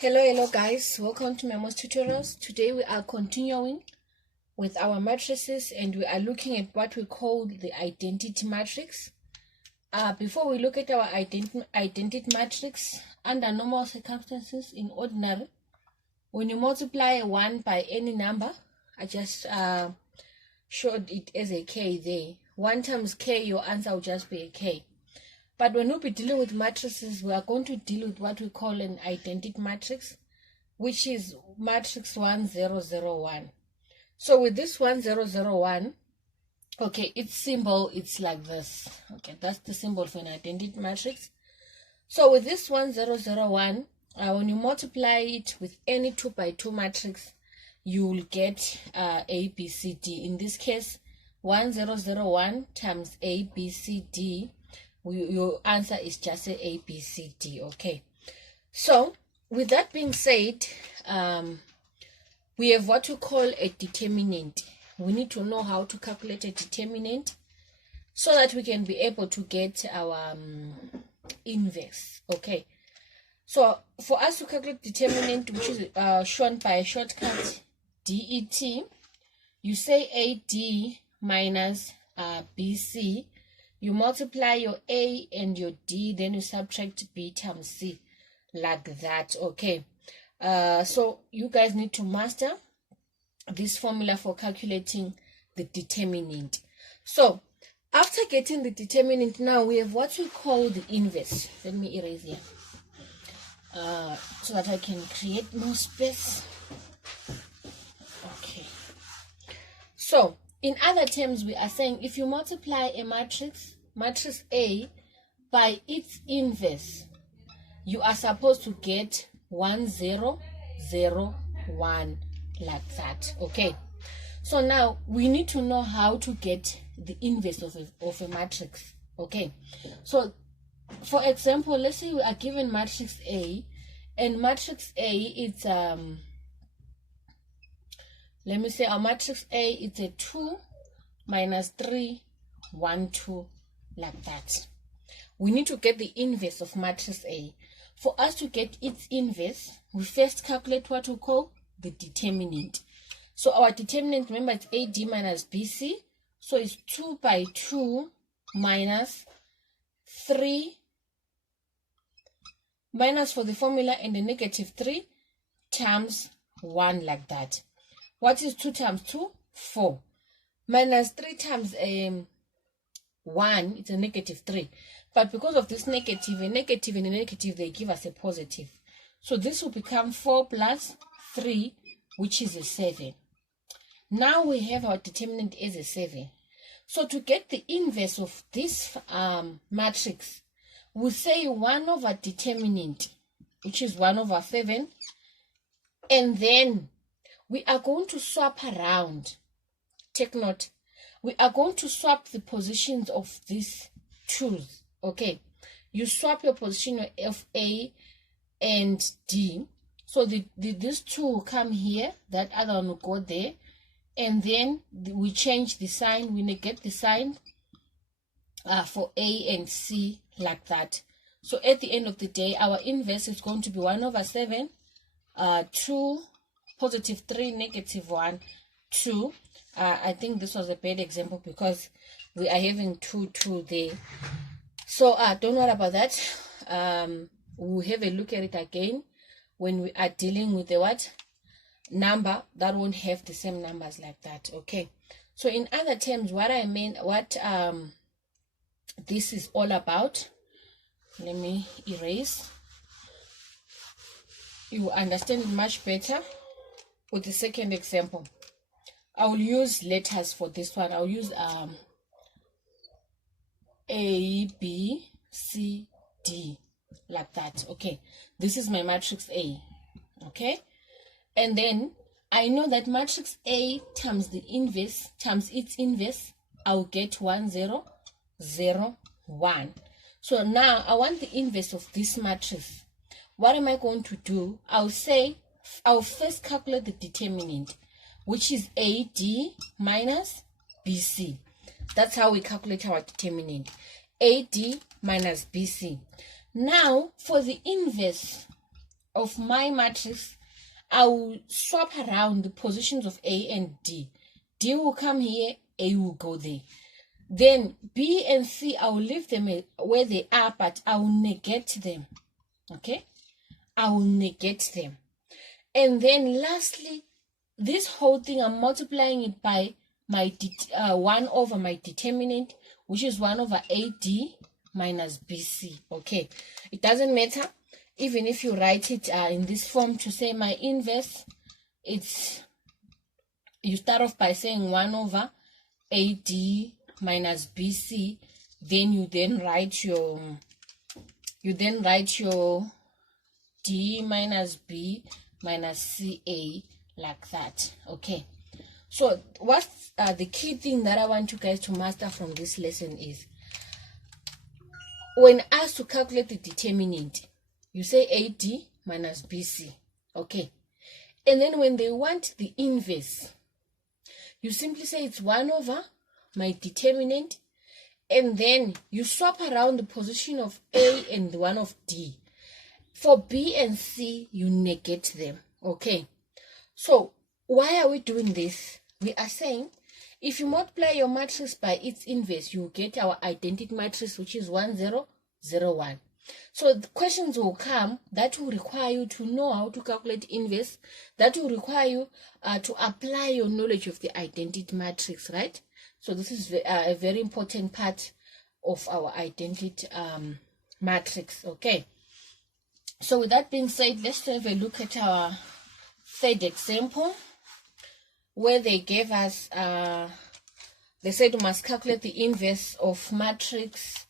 Hello guys, welcome to Memo's Tutorials. Today we are continuing with our matrices and we are looking at what we call the identity matrix. Before we look at our identity matrix, under normal circumstances in ordinary, when you multiply 1 by any number, I just showed it as a k there. 1 times k, your answer will just be a k. But when we'll be dealing with matrices, we are going to deal with what we call an identity matrix, which is matrix 1001. So with this 1001, okay, its symbol, it's like this. Okay, that's the symbol for an identity matrix. So with this 1001, when you multiply it with any 2 by 2 matrix, you will get A, B, C, D. In this case, 1001 times A, B, C, D. Your answer is just a B, C, D. Okay, so with that being said, we have what we call a determinant. We need to know how to calculate a determinant so that we can be able to get our inverse. Okay, so for us to calculate determinant, which is shown by a shortcut DET, you say AD minus BC. You multiply your A and your D, then you subtract B times C, like that. Okay, so you guys need to master this formula for calculating the determinant. So after getting the determinant, now we have what we call the inverse. Let me erase here so that I can create more space. Okay, so in other terms, we are saying if you multiply a matrix A, by its inverse, you are supposed to get 1, 0, 0, 1, like that. Okay, so now we need to know how to get the inverse of a matrix. Okay, so for example, let's say we are given matrix A, and matrix A is let me say our matrix A is a 2 minus 3, 1, 2, like that. We need to get the inverse of matrix A. For us to get its inverse, we first calculate what we call the determinant. So our determinant, remember, it's AD minus BC. So it's 2 by 2 minus 3, minus for the formula and the negative 3 times 1, like that. What is 2 times 2? 4. Minus 3 times 1, it's a negative 3. But because of this negative, a negative and a negative, they give us a positive. So this will become 4 plus 3, which is a 7. Now we have our determinant as a 7. So to get the inverse of this matrix, we say 1 over determinant, which is 1 over 7. And then we are going to swap around. Take note. We are going to swap the positions of these 2's. Okay. You swap your position of A and D. So these 2 will come here. That other one will go there. And then we change the sign. We negate the sign for A and C, like that. So at the end of the day, our inverse is going to be 1 over 7, 2, positive 3, negative 1, 2. I think this was a bad example because we are having 2 there. So don't worry about that. We'll have a look at it again when we are dealing with the what number that won't have the same numbers like that. Okay, so in other terms, what I mean, what this is all about, let me erase. You will understand it much better with the second example. I will use letters for this one. I'll use A, B, C, D, like that. Okay, this is my matrix A. Okay, and then I know that matrix A times the inverse times its inverse, I'll get 1, 0, 0, 1. So now I want the inverse of this matrix. What am I going to do? I'll first calculate the determinant, which is AD minus BC. That's how we calculate our determinant. AD minus BC. Now, for the inverse of my matrix, I will swap around the positions of A and D. D will come here, A will go there. Then B and C, I will leave them where they are, but I will negate them. Okay? I will negate them. And then lastly, this whole thing, I'm multiplying it by my 1 over my determinant, which is 1 over AD minus BC. Okay? It doesn't matter. Even if you write it in this form to say my inverse, you start off by saying 1 over AD minus BC, then you write your D minus B minus CA like that. Okay, so what's the key thing that I want you guys to master from this lesson is, when asked to calculate the determinant, you say AD minus BC. Okay, and then when they want the inverse, you simply say it's 1 over my determinant, and then you swap around the position of A and the one of D. For B and C, you negate them. Okay, so why are we doing this? We are saying if you multiply your matrix by its inverse, you get our identity matrix, which is 1 0 0 1. So the questions will come that will require you to know how to calculate inverse, that will require you to apply your knowledge of the identity matrix, right? So this is a very important part of our identity matrix. Okay, so with that being said, let's have a look at our third example, where they gave us they said we must calculate the inverse of matrix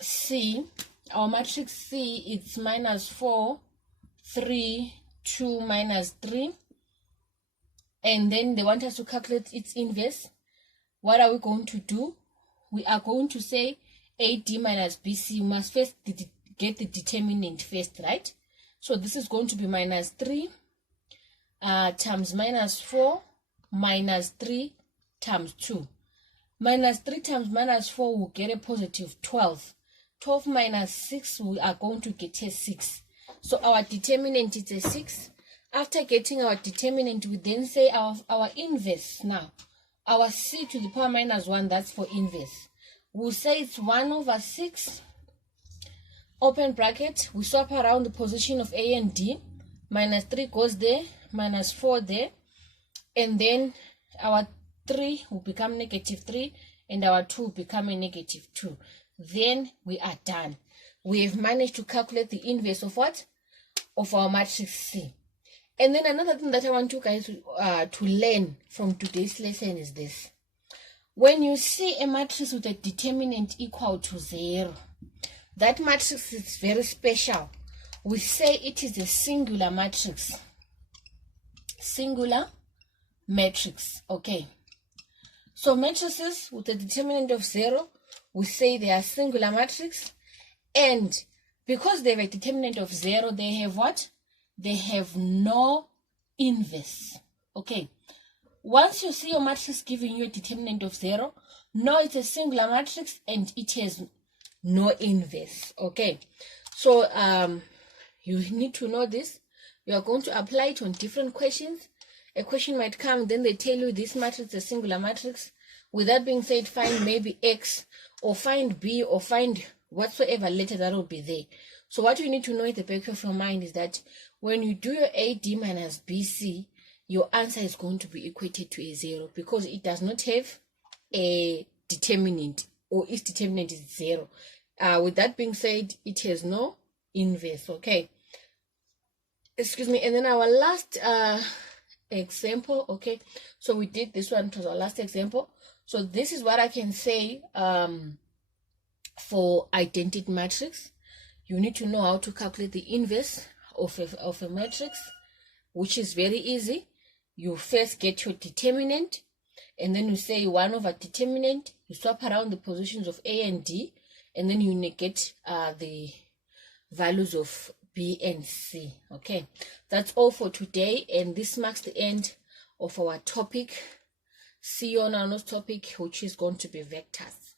C. Our matrix C, it's minus 4 3 2 minus 3, and then they want us to calculate its inverse. What are we going to do? We are going to say AD minus BC. You must first get the determinant first, right? So this is going to be minus 3 times minus 4 minus 3 times 2. Minus 3 times minus 4 will get a positive 12. 12 minus 6, we are going to get a 6. So our determinant is a 6. After getting our determinant, we then say our inverse. Now, our C to the power minus 1, that's for inverse. We'll say it's 1 over 6, open bracket. We swap around the position of A and D. Minus 3 goes there, minus 4 there. And then our 3 will become negative 3, and our 2 will become a negative 2. Then we are done. We have managed to calculate the inverse of what? Of our matrix C. And then another thing that I want you guys to learn from today's lesson is this. When you see a matrix with a determinant equal to 0, that matrix is very special. We say it is a singular matrix. Singular matrix. Okay. So matrices with a determinant of 0, we say they are singular matrix, and because they have a determinant of 0, they have what? They have no inverse. Okay. Once you see your matrix giving you a determinant of 0, know it's a singular matrix and it has no inverse. Okay. So you need to know this. You are going to apply it on different questions. A question might come, then they tell you this matrix is a singular matrix. With that being said, find maybe X, or find B, or find whatsoever letter that will be there. So what you need to know at the back of your mind is that when you do your AD minus BC, your answer is going to be equated to a 0, because it does not have a determinant, or its determinant is 0. With that being said, it has no inverse. Okay. Excuse me. And then our last example. Okay. So we did this one. It was our last example. So this is what I can say for identity matrix. You need to know how to calculate the inverse of a matrix, which is very easy. You first get your determinant, and then you say 1 over determinant. You swap around the positions of A and D, and then you negate the values of B and C. Okay, that's all for today, and this marks the end of our topic. See you on our next topic, which is going to be vectors.